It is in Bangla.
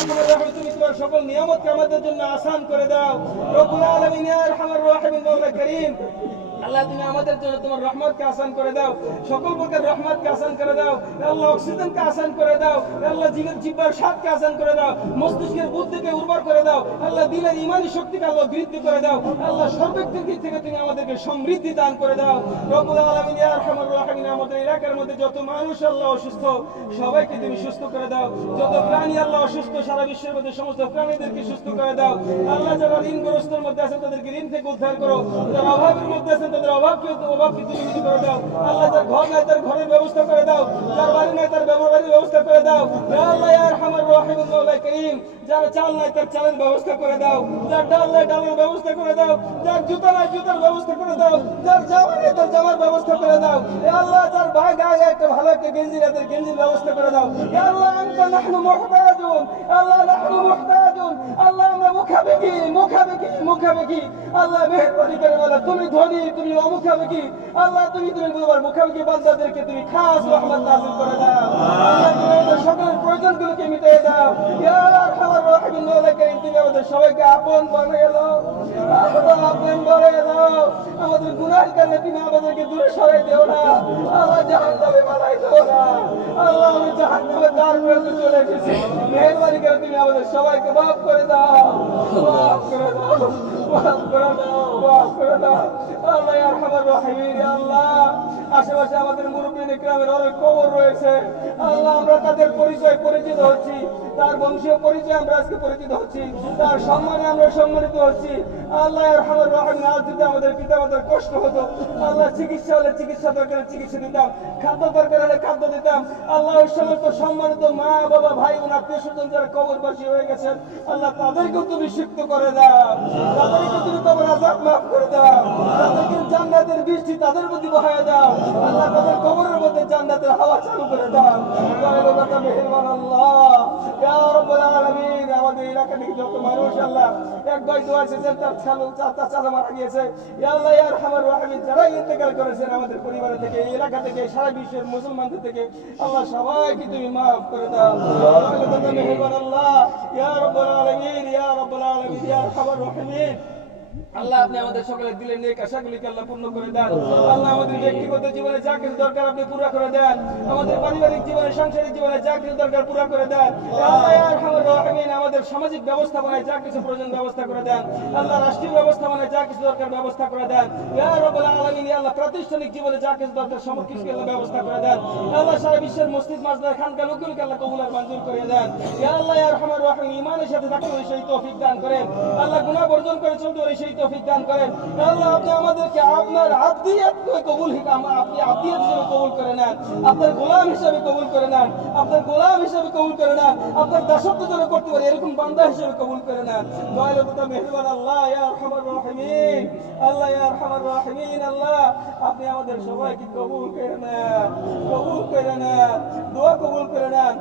আরহামার রাহিম তুমি তোমার সকল নিয়ামতকে আমাদের জন্য আসান করে দাও রব্বুল আলামিন ইয়া আরহামার রাহিমিন মাওলা করিম আল্লাহ তুমি আমাদের জন্য তোমার রহমতকে আসান করে দাও সকল প্রকার রহমতকে আসান করে দাও আল্লাহ অক্সিজেনকে আসান করে দাও আল্লাহ জিহ্বার স্বাদকে আসান করে দাও মস্তিষ্কের বুদ্ধিকে উর্বর করে দাও আল্লাহ দিলের ঈমানি শক্তিকে আল্লাহ বৃদ্ধি করে দাও আল্লাহ সর্বক্ষেত্রের দিক থেকে তুমি আমাদেরকে সমৃদ্ধি দান করে দাও রব্বুল আলামিন ইয়া আরহামার রাহিমিন আমাদের এলাকার মধ্যে যত মানুষ আল্লাহ অসুস্থ সবাইকে তুমি সুস্থ করে দাও যত প্রাণী আল্লাহ অসুস্থ সারা বিশ্বের মধ্যে সমস্ত প্রাণীদেরকে সুস্থ করে দাও আল্লাহ যারা ঋণগ্রস্তের মধ্যে আছে তাদেরকে ঋণ থেকে উদ্ধার করো যারা অভাবের মধ্যে আছে তাদের অভাবকে তুমি দূর করে দাও আল্লাহ যার ঘর নাই তার ঘরের ব্যবস্থা করে দাও যার বাড়ি নাই তার বাড়ির ব্যবস্থা করে দাও ইয়া আল্লাহ ইয়া আরহামার রাহিমিন মাওলা করিম যার চাল নাই তার চালের ব্যবস্থা করে দাও যার ডাল নাই ডালের ব্যবস্থা করে দাও যার জুতা নাই জুতার ব্যবস্থা করে দাও যার জামা নাই তার জামার ব্যবস্থা করে দাও ইয়া আল্লাহ যার ভাই গায়ে একটা ভালো একটা গেঞ্জি নাই তার গেঞ্জির ব্যবস্থা করে দাও ইয়া আল্লাহ আনতা নাহনু মুহতাজুন আল্লাহ নাহনু মুহতাজুন আল্লাহ আমরা মুখাবেকি আল্লাহ মেহেরবানি করে বলো তুমি ধনী তুমি অমুখাবেকি আল্লাহ তুমি তোমার মুখাবেকি বান্দাদেরকে তুমি খাস রহমত নাযিল করে দাও আল্লাহ তুমি আমাদের সকলের প্রয়োজনগুলোকে মিটিয়ে দাও ইয়া আরহামার রাহিমিন মাওলা করিম তুমি আমাদের সবাইকে আপন বানিয়ে দাও আল্লাহ আপন বানিয়ে দাও আমাদের গুনাহের কারণে তুমি আমাদেরকে দূরে সরাই দিও না আল্লাহ জাহান্নামে বানাই দিও না আল্লাহ আমি জাহান্নামের দ্বার পর্যন্ত চলে এসেছি মেহেরবানি করে তুমি আমাদের সবাইকে মাফ করে দাও মাফ করে দাও মাফ করে দাও মাফ করে দাও আল্লাহ ইয়া আরহামার রাহিমিন ইয়া আল্লাহ আশেপাশে আমাদের মুরব্বিয়ানে কিরামের অনেক কবর রয়েছে আল্লাহ আমরা তাদের পরিচিত হচ্ছি তার বংশীয় পরিচয় আমরা আজকে পরিচিত হচ্ছি তার সম্মানে আমরা সম্মানিত হচ্ছি আল্লাহ ইয়া আরহামার রাহিমিন আজ যদি আমাদের পিতামাতার কষ্ট হতো আল্লাহ চিকিৎসা হলে চিকিৎসা দরকারে চিকিৎসা দিতাম খাদ্য দরকার হলে খাদ্য দিতাম আল্লাহ ওই সমস্ত সম্মানিত মা বাবা ভাই বোন আত্মীয় স্বজন যারা কবরবাসী হয়ে গেছেন আল্লাহ তাদেরকেও তুমি সিক্ত করে দাও তাদেরকে তুমি কবর আযাব মাফ করে দাও তাদেরকে জান্নাতের বৃষ্টি তাদের প্রতি বহায় দাও আল্লাহ তাদের কবরের মধ্যে জান্নাতের হাওয়া চালু করে দাও দয়ালু মেহেরবান আল্লাহ ইয়া রাব্বুল আলামিন আমাদের এলাকা থেকে যত মানুষ আল্লাহ এক ভাই দোয়া এসেছেন তার চাচা মারা গিয়েছে ইয়া আল্লাহ ইয়া আরহামার রাহিমিন যারা ইন্তেকাল করেছেন আমাদের পরিবার থেকে এই এলাকা থেকে সারা বিশ্বের মুসলমানদের থেকে আল্লাহ সবাইকে তুমি মাফ করে দাও দয়ালু মেহেরবান আল্লাহ ইয়া রাব্বুল আলামিন ইয়া রাব্বুল আলামিন ইয়া আরহামার রাহিমিন আল্লাহ আপনি আমাদের সকলের দিলের নেক আশাগুলিকে আল্লাহ পূর্ণ করে দেন আল্লাহ আমাদের ব্যক্তিগত জীবনে যা কিছু দরকার আপনি পুরো করে দেন আমাদের পারিবারিক জীবনে সাংসারিক জীবনে যা কিছু দরকার পুরো করে দেন আল্লাহ ইয়া আরহামার রাহিমিন আমাদের সামাজিক ব্যবস্থাপনায় যা কিছু প্রয়োজন ব্যবস্থা করে দেন আল্লাহ রাষ্ট্রীয় ব্যবস্থাপনায় যা কিছু দরকার ব্যবস্থা করে দেন ইয়া রাব্বুল আলামিন ইয়া আল্লাহ প্রাতিষ্ঠানিক জীবনে যা কিছু দরকার সমস্ত কিছুকে আল্লাহ ব্যবস্থা করে দেন আল্লাহ সারা বিশ্বের মসজিদ মাদ্রাসা খানকা লোকগুলোকে আল্লাহ কবুল আর মঞ্জুর করে দেন ইয়া আল্লাহ ইয়া আরহামার রাহিমিন ঈমানের সাথে থাকতে সেই তৌফিক দান করেন আল্লাহ গুনাহ বর্জন করে চলতে সেই তৌফিক দান করেন আল্লাহ আপনি আমাদেরকে আপনার আব্দিয়াত কবুল আপনি আব্দিয়াত হিসেবে কবুল করে নেন আপনার গোলাম হিসেবে কবুল করে নেন আপনার গোলাম হিসেবে কবুল করে নেন আপনার দাসত্ব যেন করতে পারে এরকম বান্দা হিসেবে কবুল করে নেন দয়ালু মেহেরবান আল্লাহ ইয়া আরহামার রাহিমিন আল্লাহ ইয়া আরহামার রাহিমিন আল্লাহ আপনি আমাদের সবাইকে কবুল করে নেন দোয়া কবুল করে নেন